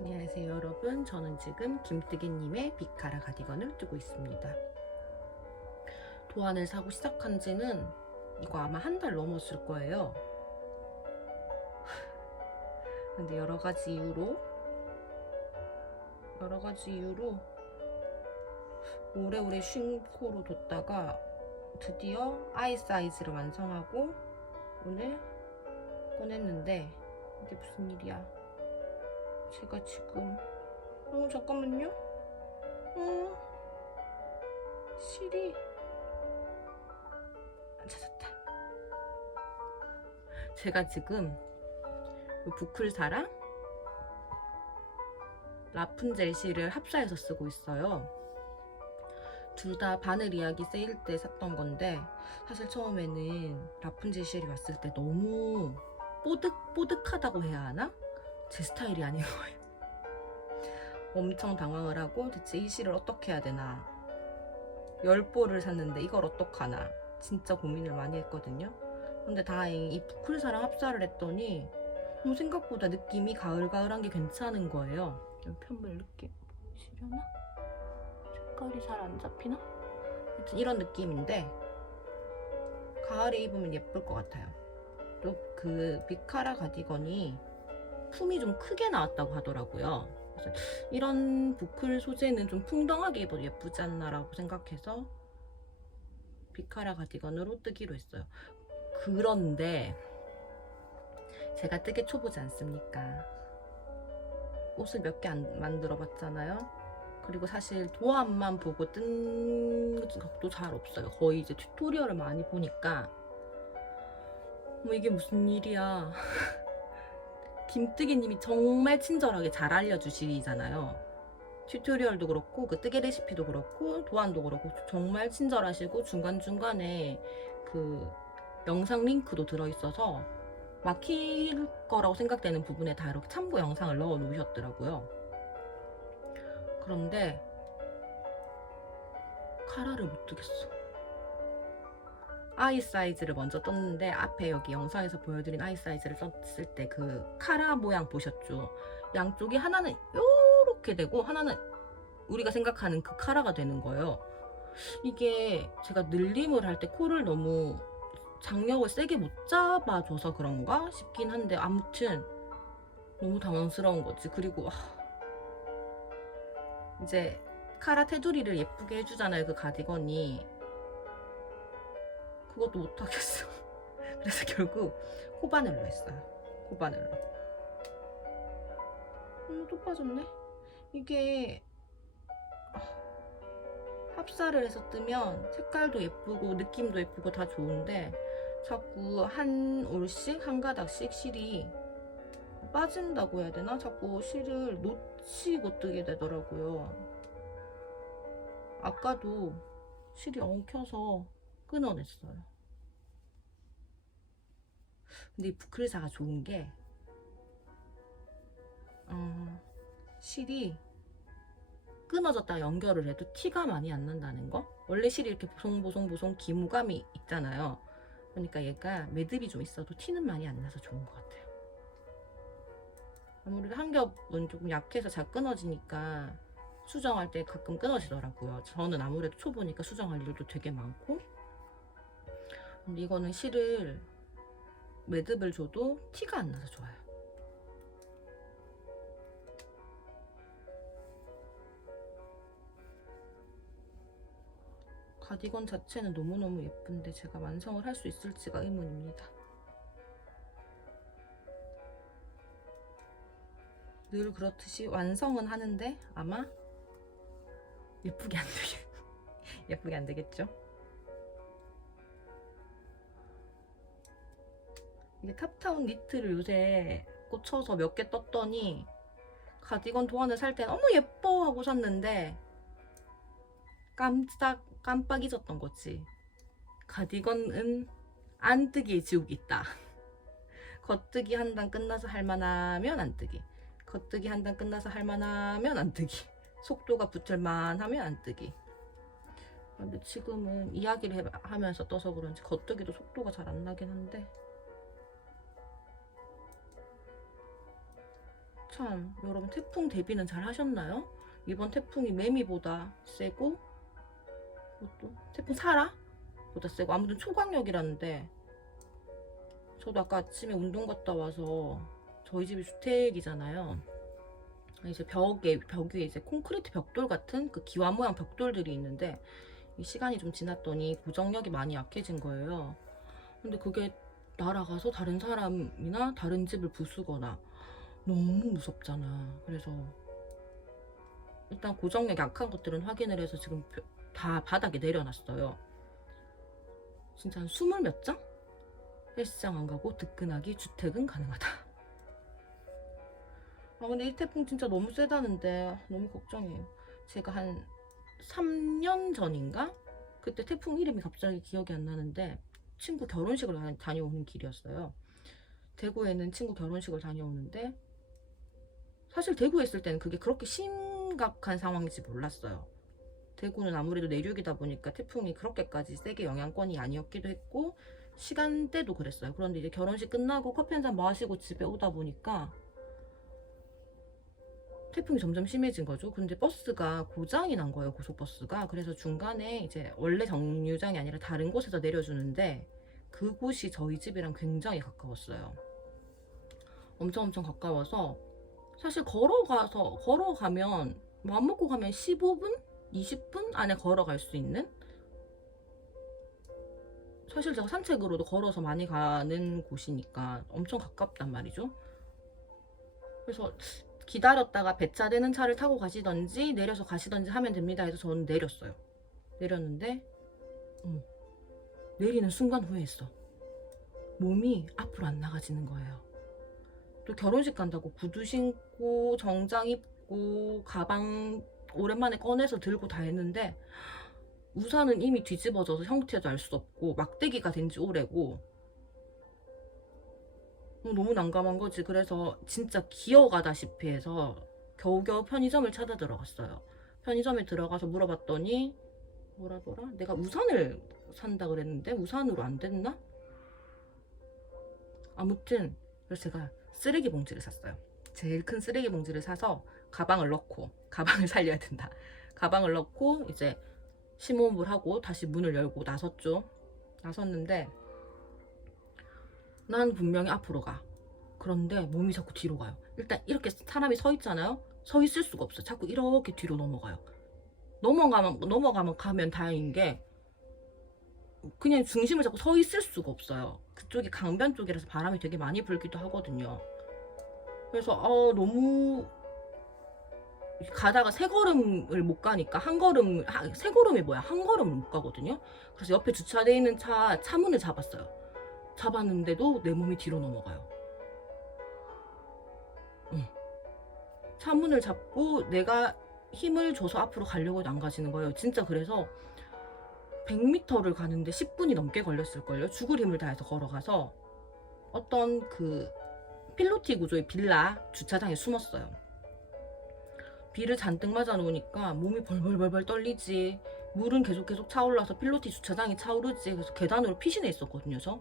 안녕하세요 여러분, 저는 지금 김뜨기님의 비카라 가디건을 뜨고 있습니다. 도안을 사고 시작한 지는 이거 아마 한 달 넘었을 거예요. 근데 여러 가지 이유로 오래오래 쉼코로 뒀다가 드디어 아이 사이즈를 완성하고 오늘 꺼냈는데 이게 무슨 일이야. 제가 지금 잠깐만요. 실이 찾았다. 제가 지금 부클사랑 라푼젤 실을 합사해서 쓰고 있어요. 둘 다 바늘 이야기 세일 때 샀던 건데 사실 처음에는 라푼젤 실이 왔을 때 너무 뽀득뽀득하다고 해야 하나? 제 스타일이 아닌 거예요. 엄청 당황을 하고 대체 이 실을 어떻게 해야 되나, 10볼을 샀는데 이걸 어떡하나 진짜 고민을 많이 했거든요. 근데 다행히 이 부클사랑 합사를 했더니 생각보다 느낌이 가을가을한 게 괜찮은 거예요. 편별 느낌 보이시려나? 색깔이 잘 안 잡히나? 하여튼 이런 느낌인데 가을에 입으면 예쁠 것 같아요. 또 그 비카라 가디건이 품이 좀 크게 나왔다고 하더라고요. 그래서 이런 부클 소재는 좀 풍덩하게 입어도 예쁘지 않나 라고 생각해서 비카라 가디건으로 뜨기로 했어요. 그런데 제가 뜨개 초보지 않습니까? 옷을 몇 개 안 만들어 봤잖아요. 그리고 사실 도안만 보고 뜬 적도 잘 없어요. 거의 이제 튜토리얼을 많이 보니까 이게 무슨 일이야. 김뜨기님이 정말 친절하게 잘 알려주시잖아요. 튜토리얼도 그렇고 그 뜨개 레시피도 그렇고 도안도 그렇고 정말 친절하시고 중간중간에 그 영상 링크도 들어있어서 막힐 거라고 생각되는 부분에 다 이렇게 참고 영상을 넣어 놓으셨더라고요. 그런데 카라를 못 뜨겠어. 아이 사이즈를 먼저 떴는데 앞에 여기 영상에서 보여드린 아이 사이즈를 떴을 때 그 카라 모양 보셨죠? 양쪽이 하나는 요렇게 되고 하나는 우리가 생각하는 그 카라가 되는 거예요. 이게 제가 늘림을 할 때 코를 너무 장력을 세게 못 잡아줘서 그런가 싶긴 한데 아무튼 너무 당황스러운 거지. 그리고 이제 카라 테두리를 예쁘게 해주잖아요, 그 가디건이. 그것도 못하겠어. 그래서 결국 코바늘로 했어요. 코바늘로. 또 빠졌네. 이게 합사를 해서 뜨면 색깔도 예쁘고 느낌도 예쁘고 다 좋은데 자꾸 한 올씩 한 가닥씩 실이 빠진다고 해야 되나? 자꾸 실을 놓치고 뜨게 되더라고요. 아까도 실이 엉켜서 끊어냈어요. 근데 이 부클사가 좋은 게 실이 끊어졌다 연결을 해도 티가 많이 안 난다는 거? 원래 실이 이렇게 보송보송 기무감이 있잖아요. 그러니까 얘가 매듭이 좀 있어도 티는 많이 안 나서 좋은 것 같아요. 아무래도 한 겹은 조금 약해서 잘 끊어지니까 수정할 때 가끔 끊어지더라고요. 저는 아무래도 초보니까 수정할 일도 되게 많고. 근데 이거는 실을 매듭을 줘도 티가 안 나서 좋아요. 가디건 자체는 너무너무 예쁜데 제가 완성을 할 수 있을지가 의문입니다. 늘 그렇듯이 완성은 하는데 아마 예쁘게 안 되겠죠? 이게 탑타운 니트를 요새 꽂혀서 몇 개 떴더니 가디건 도안을 살 땐 너무 예뻐 하고 샀는데 깜빡 잊었던 거지. 가디건은 안 뜨기의 지옥이 있다. 겉뜨기 한 단 끝나서 할만하면 안 뜨기, 겉뜨기 한 단 끝나서 할만하면 안 뜨기, 속도가 붙을만 하면 안 뜨기. 근데 지금은 이야기를 하면서 떠서 그런지 겉뜨기도 속도가 잘 안 나긴 한데 참 여러분 태풍 대비는 잘 하셨나요? 이번 태풍이 매미보다 세고 또 태풍 사라? 보다 세고 아무튼 초강력이라는데 저도 아까 아침에 운동 갔다 와서 저희 집이 주택이잖아요. 이제 벽 위에 이제 콘크리트 벽돌 같은 그 기와 모양 벽돌들이 있는데 이 시간이 좀 지났더니 고정력이 많이 약해진 거예요. 근데 그게 날아가서 다른 사람이나 다른 집을 부수거나 너무 무섭잖아. 그래서 일단 고정력 약한 것들은 확인을 해서 지금 다 바닥에 내려놨어요. 진짜 한 20몇 장? 헬스장 안 가고 뜨끈하게 주택은 가능하다. 아 근데 이 태풍 진짜 너무 세다는데 너무 걱정이에요. 제가 한 3년 전인가? 그때 태풍 이름이 갑자기 기억이 안 나는데 친구 결혼식을 다녀오는 길이었어요. 대구에는 친구 결혼식을 다녀오는데 사실 대구에 있을 때는 그게 그렇게 심각한 상황인지 몰랐어요. 대구는 아무래도 내륙이다 보니까 태풍이 그렇게까지 세게 영향권이 아니었기도 했고 시간대도 그랬어요. 그런데 이제 결혼식 끝나고 커피 한잔 마시고 집에 오다 보니까 태풍이 점점 심해진 거죠. 근데 버스가 고장이 난 거예요, 고속버스가. 그래서 중간에 이제 원래 정류장이 아니라 다른 곳에서 내려주는데 그곳이 저희 집이랑 굉장히 가까웠어요. 엄청 가까워서 사실 걸어가면 마음 먹고 가면 15분? 20분 안에 걸어갈 수 있는? 사실 제가 산책으로도 걸어서 많이 가는 곳이니까 엄청 가깝단 말이죠. 그래서 기다렸다가 배차되는 차를 타고 가시던지 내려서 가시던지 하면 됩니다 해서 저는 내렸어요. 내렸는데 내리는 순간 후회했어. 몸이 앞으로 안 나가지는 거예요. 또 결혼식 간다고 구두 신고 정장 입고 가방 오랜만에 꺼내서 들고 다 했는데 우산은 이미 뒤집어져서 형태도 알 수 없고 막대기가 된 지 오래고 너무 난감한 거지. 그래서 진짜 기어가다시피 해서 겨우겨우 편의점을 찾아 들어갔어요. 편의점에 들어가서 물어봤더니 뭐라더라? 내가 우산을 산다 그랬는데 우산으로 안 됐나? 아무튼 그래서 제가 쓰레기 봉지를 샀어요. 제일 큰 쓰레기 봉지를 사서 가방을 넣고 가방을 살려야 된다. 가방을 넣고 이제 심호흡을 하고 다시 문을 열고 나섰죠. 나섰는데 난 분명히 앞으로 가. 그런데 몸이 자꾸 뒤로 가요. 일단 이렇게 사람이 서 있잖아요. 서 있을 수가 없어. 자꾸 이렇게 뒤로 넘어가요. 가면 다행인 게 그냥 중심을 잡고 서 있을 수가 없어요. 그쪽이 강변 쪽이라서 바람이 되게 많이 불기도 하거든요. 그래서 너무 가다가 세 걸음을 못 가니까 세 걸음이 뭐야? 한 걸음을 못 가거든요. 그래서 옆에 주차되어 있는 차문을 잡았어요. 잡았는데도 내 몸이 뒤로 넘어가요. 차문을 잡고 내가 힘을 줘서 앞으로 가려고 안 가지는 거예요. 진짜 그래서 100m를 가는데 10분이 넘게 걸렸을걸요. 죽을 힘을 다해서 걸어가서 어떤 그 필로티 구조의 빌라 주차장에 숨었어요. 비를 잔뜩 맞아 놓으니까 몸이 벌벌벌 떨리지. 물은 계속 차올라서 필로티 주차장이 차오르지. 그래서 계단으로 피신해 있었거든요, 저.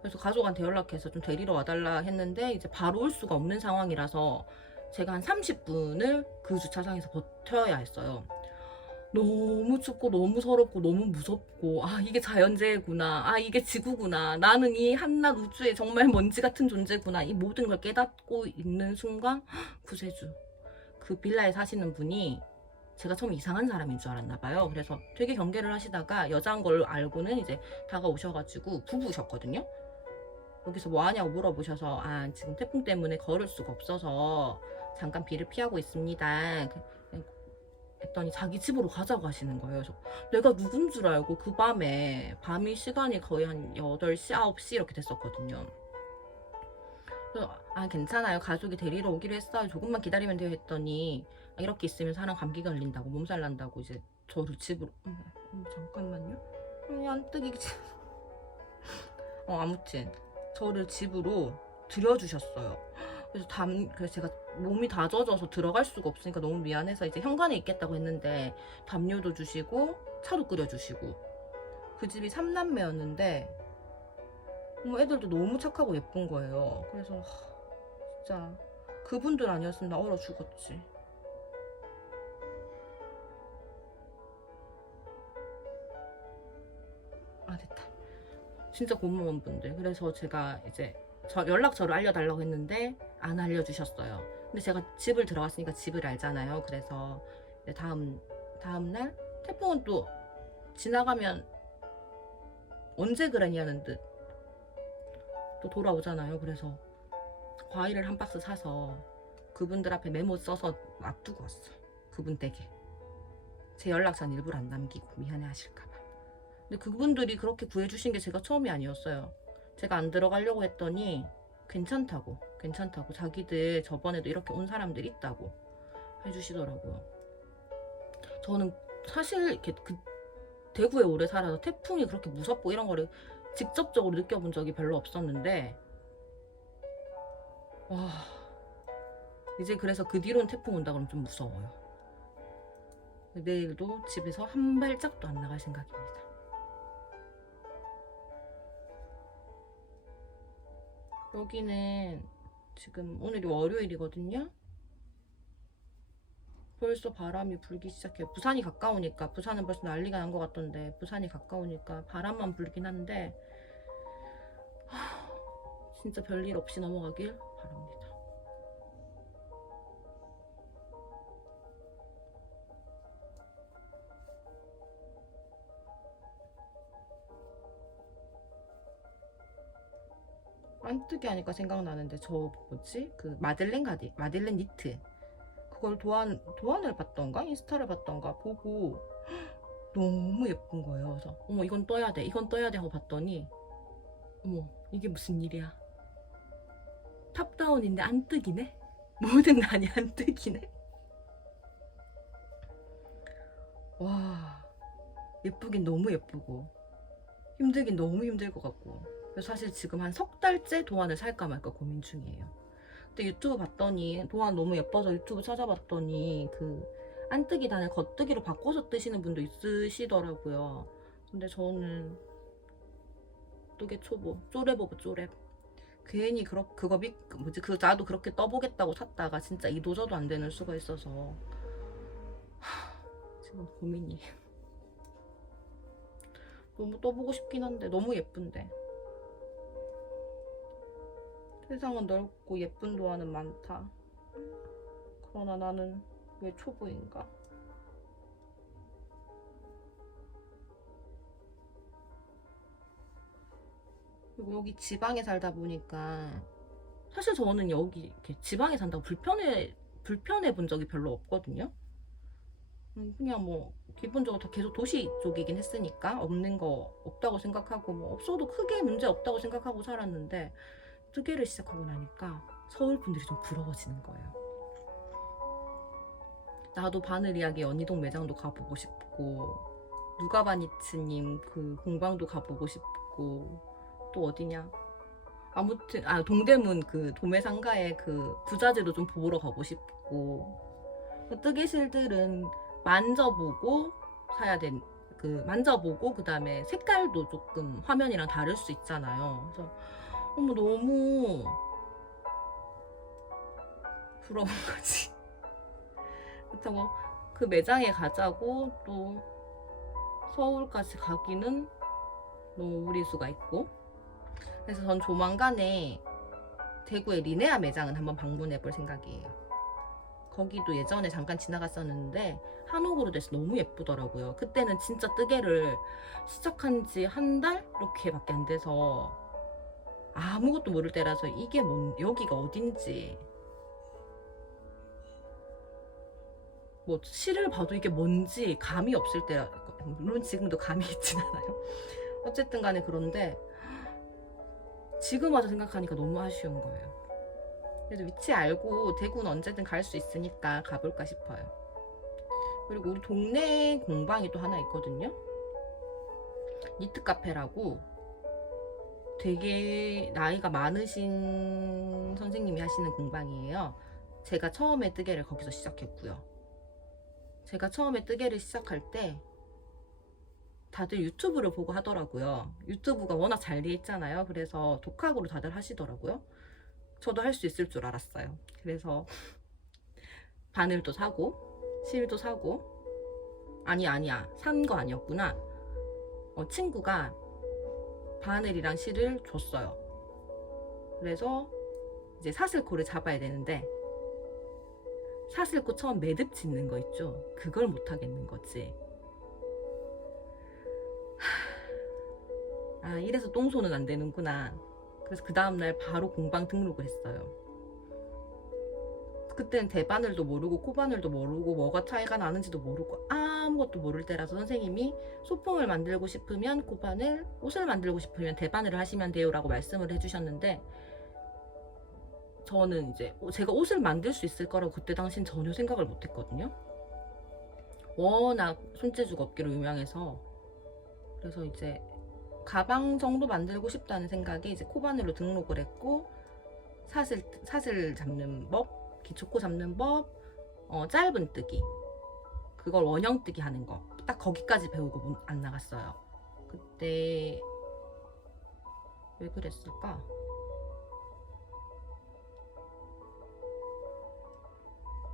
그래서 가족한테 연락해서 좀 데리러 와달라 했는데 이제 바로 올 수가 없는 상황이라서 제가 한 30분을 그 주차장에서 버텨야 했어요. 너무 춥고 너무 서럽고 너무 무섭고 이게 자연재해구나. 이게 지구구나. 나는 이 한낱 우주에 정말 먼지 같은 존재구나. 이 모든 걸 깨닫고 있는 순간 구세주. 그 빌라에 사시는 분이 제가 처음 이상한 사람인 줄 알았나 봐요. 그래서 되게 경계를 하시다가 여자인 걸 알고는 이제 다가오셔가지고 부부셨거든요. 여기서 뭐 하냐고 물어보셔서 지금 태풍 때문에 걸을 수가 없어서 잠깐 비를 피하고 있습니다. 했더니 자기 집으로 가자고 하시는 거예요. 그래서 내가 누군 줄 알고 그 밤이 시간이 거의 한 8시, 9시 이렇게 됐었거든요. 그래서 괜찮아요. 가족이 데리러 오기로 했어요. 조금만 기다리면 돼요 했더니 이렇게 있으면 사람 감기 걸린다고 몸살 난다고 이제 저를 집으로 잠깐만요. 안 뜨기 아무튼 저를 집으로 들여주셨어요. 그래서 제가 몸이 다 젖어서 들어갈 수가 없으니까 너무 미안해서 이제 현관에 있겠다고 했는데 담요도 주시고 차도 끓여주시고 그 집이 3남매였는데 애들도 너무 착하고 예쁜 거예요. 그래서 진짜 그분들 아니었으면 나 얼어 죽었지. 아, 됐다. 진짜 고마운 분들. 그래서 제가 이제 연락처를 알려달라고 했는데 안 알려주셨어요. 근데 제가 집을 들어갔으니까 집을 알잖아요. 그래서 다음날 태풍은 또 지나가면 언제 그러냐는 듯 또 돌아오잖아요. 그래서 과일을 한 박스 사서 그분들 앞에 메모 써서 놔두고 왔어. 그분 댁에. 제 연락처는 일부러 안 남기고 미안해 하실까봐. 근데 그분들이 그렇게 구해주신 게 제가 처음이 아니었어요. 제가 안 들어가려고 했더니 괜찮다고 자기들 저번에도 이렇게 온 사람들 있다고 해주시더라고요. 저는 사실 이렇게 대구에 오래 살아서 태풍이 그렇게 무섭고 이런 거를 직접적으로 느껴본 적이 별로 없었는데, 와, 이제 그래서 그 뒤로는 태풍 온다 그러면 좀 무서워요. 내일도 집에서 한 발짝도 안 나갈 생각입니다. 여기는 지금 오늘이 월요일이거든요. 벌써 바람이 불기 시작해요. 부산이 가까우니까, 부산은 벌써 난리가 난 것 같던데 부산이 가까우니까 바람만 불긴 한데 진짜 별일 없이 넘어가길 바랍니다. 안뜨기 하니까 생각나는데 저 뭐지? 그 마들렌 니트 그걸 도안을 봤던가 인스타를 봤던가 보고 너무 예쁜 거예요. 그래서 어머 이건 떠야 돼 하고 봤더니 어머 이게 무슨 일이야. 탑다운인데 안 뜨기네? 모든 난이 안 뜨기네? 와, 예쁘긴 너무 예쁘고 힘들긴 너무 힘들 것 같고. 그래서 사실 지금 한 석 달째 도안을 살까 말까 고민 중이에요. 근데 유튜브 봤더니 도안 너무 예뻐서 유튜브 찾아봤더니 그 안뜨기 단을 겉뜨기로 바꿔서 뜨시는 분도 있으시더라고요. 근데 저는 뜨개 초보 쪼랩 괜히 나도 그렇게 떠보겠다고 샀다가 진짜 이도저도 안 되는 수가 있어서 지금 고민이에요. 너무 떠보고 싶긴 한데 너무 예쁜데. 세상은 넓고 예쁜 도안은 많다. 그러나 나는 왜 초보인가? 그리고 여기 지방에 살다 보니까 사실 저는 여기 이렇게 지방에 산다고 불편해 본 적이 별로 없거든요. 그냥 뭐 기본적으로 다 계속 도시 쪽이긴 했으니까 없는 거 없다고 생각하고 뭐 없어도 크게 문제 없다고 생각하고 살았는데 뜨개를 시작하고 나니까 서울 분들이 좀 부러워지는 거예요. 나도 바늘 이야기 연희동 매장도 가보고 싶고 누가바니츠님 그 공방도 가보고 싶고 또 어디냐 아무튼 동대문 그 도매상가의 그 부자재도 좀 보러 가고 싶고 뜨개실들은 만져보고 사야 된 만져보고 그 다음에 색깔도 조금 화면이랑 다를 수 있잖아요. 그래서 너무 부러운 거지. 그렇다고 그 매장에 가자고 또 서울까지 가기는 너무 무리수가 있고. 그래서 전 조만간에 대구의 리네아 매장은 한번 방문해 볼 생각이에요. 거기도 예전에 잠깐 지나갔었는데 한옥으로 돼서 너무 예쁘더라고요. 그때는 진짜 뜨개를 시작한 지 한 달 이렇게 밖에 안 돼서 아무것도 모를 때라서 이게 여기가 어딘지 뭐 시를 봐도 이게 뭔지 감이 없을 때, 물론 지금도 감이 있진 않아요. 어쨌든 간에 그런데 지금 와서 생각하니까 너무 아쉬운 거예요. 그래서 위치 알고 대구는 언제든 갈 수 있으니까 가볼까 싶어요. 그리고 우리 동네 공방이 또 하나 있거든요. 니트 카페라고 되게 나이가 많으신 선생님이 하시는 공방이에요. 제가 처음에 뜨개를 거기서 시작했고요. 제가 처음에 뜨개를 시작할 때 다들 유튜브를 보고 하더라고요. 유튜브가 워낙 잘 돼 있잖아요. 그래서 독학으로 다들 하시더라고요. 저도 할 수 있을 줄 알았어요. 그래서 바늘도 사고 실도 사고, 아니야, 산 거 아니었구나. 친구가 바늘이랑 실을 줬어요. 그래서 이제 사슬코를 잡아야 되는데, 사슬코 처음 매듭 짓는 거 있죠? 그걸 못 하겠는 거지. 아, 이래서 똥손은 안 되는구나. 그래서 그 다음날 바로 공방 등록을 했어요. 그땐 대바늘도 모르고 코바늘도 모르고 뭐가 차이가 나는지도 모르고 아무것도 모를 때라서 선생님이 소품을 만들고 싶으면 코바늘, 옷을 만들고 싶으면 대바늘을 하시면 돼요 라고 말씀을 해주셨는데, 저는 이제 제가 옷을 만들 수 있을 거라고 그때 당신 전혀 생각을 못 했거든요. 워낙 손재주가 없기로 유명해서. 그래서 이제 가방 정도 만들고 싶다는 생각에 이제 코바늘로 등록을 했고, 사슬 잡는 법, 기초코 잡는 법, 짧은 뜨기, 그걸 원형 뜨기 하는 거, 딱 거기까지 배우고 안 나갔어요. 그때 왜 그랬을까?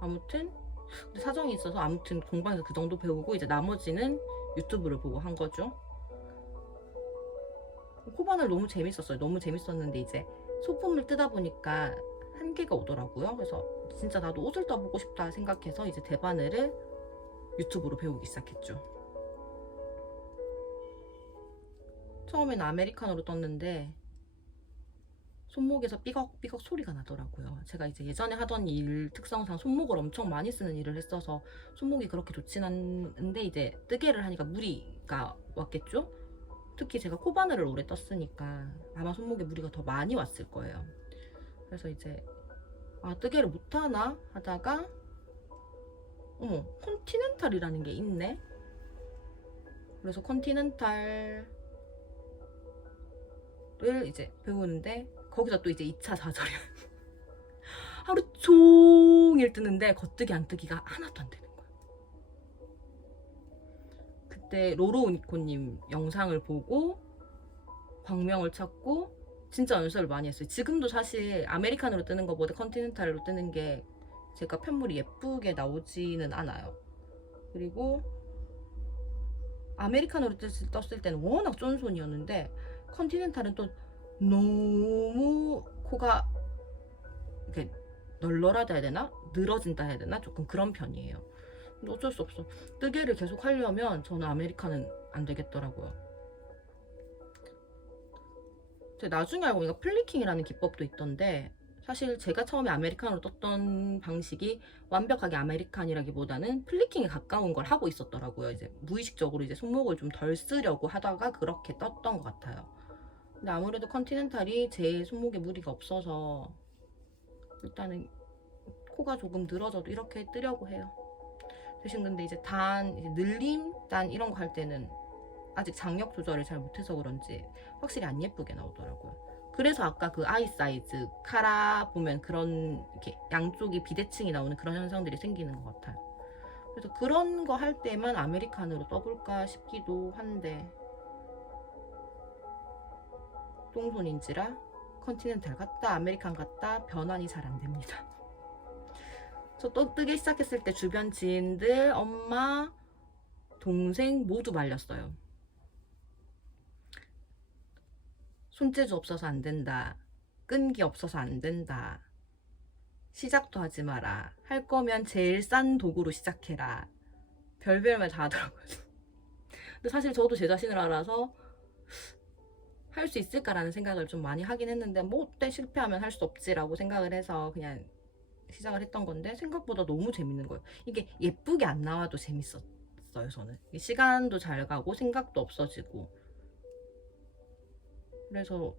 아무튼 사정이 있어서 아무튼 공방에서 그 정도 배우고 이제 나머지는 유튜브를 보고 한 거죠. 코바늘 너무 재밌었어요. 너무 재밌었는데 이제 소품을 뜨다 보니까 한계가 오더라고요. 그래서 진짜 나도 옷을 떠보고 싶다 생각해서 이제 대바늘을 유튜브로 배우기 시작했죠. 처음에는 아메리카노로 떴는데 손목에서 삐걱삐걱 소리가 나더라고요. 제가 이제 예전에 하던 일 특성상 손목을 엄청 많이 쓰는 일을 했어서 손목이 그렇게 좋진 않은데, 이제 뜨개를 하니까 무리가 왔겠죠? 특히 제가 코바늘을 오래 떴으니까 아마 손목에 무리가 더 많이 왔을 거예요. 그래서 이제 뜨개를 못하나 하다가 컨티넨탈이라는 게 있네. 그래서 컨티넨탈을 이제 배우는데, 거기서 또 이제 2차 좌절이 하루 종일 뜨는데 겉뜨기 안 뜨기가 하나도 안 되는 거예요. 그때 로로우니코님 영상을 보고 광명을 찾고 진짜 연습을 많이 했어요. 지금도 사실 아메리카노로 뜨는 것보다 컨티넨탈로 뜨는 게 제가 편물이 예쁘게 나오지는 않아요. 그리고 아메리카노로 떴을 때는 워낙 쫀손이었는데, 컨티넨탈은 또 너무 코가 이렇게 널널하다 해야 되나? 늘어진다 해야 되나? 조금 그런 편이에요. 근데 어쩔 수 없어. 뜨개를 계속 하려면 저는 아메리카는 안 되겠더라고요. 제가 나중에 알고 보니까 플리킹이라는 기법도 있던데, 사실 제가 처음에 아메리카노로 떴던 방식이 완벽하게 아메리칸이라기보다는 플리킹에 가까운 걸 하고 있었더라고요. 이제 무의식적으로 이제 손목을 좀 덜 쓰려고 하다가 그렇게 떴던 것 같아요. 근데 아무래도 컨티넨탈이 제 손목에 무리가 없어서 일단은 코가 조금 늘어져도 이렇게 뜨려고 해요. 대신 근데 이제 이제 늘림, 단 이런 거 할 때는 아직 장력 조절을 잘 못해서 그런지 확실히 안 예쁘게 나오더라고요. 그래서 아까 그 아이 사이즈 카라 보면 그런 이렇게 양쪽이 비대칭이 나오는 그런 현상들이 생기는 것 같아요. 그래서 그런 거 할 때만 아메리칸으로 떠볼까 싶기도 한데, 똥손인지라 컨티넨탈 같다 아메리칸 같다 변환이 잘 안 됩니다. 저 또 뜨기 시작했을 때 주변 지인들, 엄마, 동생 모두 말렸어요. 손재주 없어서 안 된다, 끈기 없어서 안 된다, 시작도 하지 마라, 할 거면 제일 싼 도구로 시작해라, 별별 말 다 하더라고요. 근데 사실 저도 제 자신을 알아서 할 수 있을까라는 생각을 좀 많이 하긴 했는데, 뭐 어때 실패하면 할 수 없지라고 생각을 해서 그냥 시작을 했던 건데, 생각보다 너무 재밌는 거예요. 이게 예쁘게 안 나와도 재밌었어요. 저는 시간도 잘 가고 생각도 없어지고, 그래서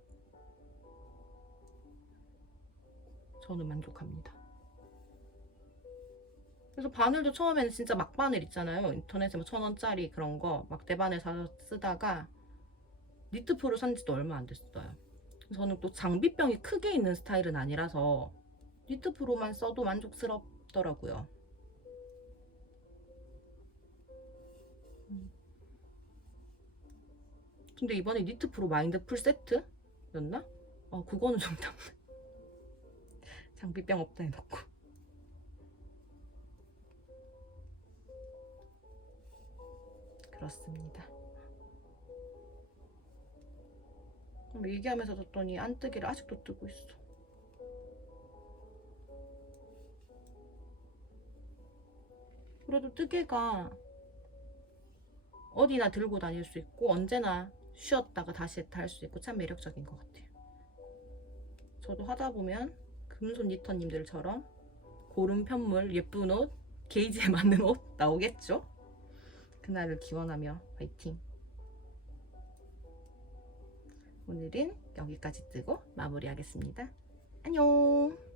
저는 만족합니다. 그래서 바늘도 처음에는 진짜 막바늘 있잖아요, 인터넷에 뭐 1,000원짜리 그런 거 막대바늘 사서 쓰다가 니트프를 산 지도 얼마 안 됐어요. 저는 또 장비병이 크게 있는 스타일은 아니라서 니트프로만 써도 만족스럽더라고요. 근데 이번에 니트프로 마인드 풀 세트였나? 그거는 좀 장비병 없다 해놓고. 그렇습니다. 얘기하면서 뒀더니 안뜨기를 아직도 뜨고 있어. 그래도 뜨개가 어디나 들고 다닐 수 있고 언제나 쉬었다가 다시 할 수 있고 참 매력적인 것 같아요. 저도 하다 보면 금손 니터님들처럼 고른 편물, 예쁜 옷, 게이지에 맞는 옷 나오겠죠? 그날을 기원하며 화이팅! 오늘은 여기까지 뜨고 마무리하겠습니다. 안녕!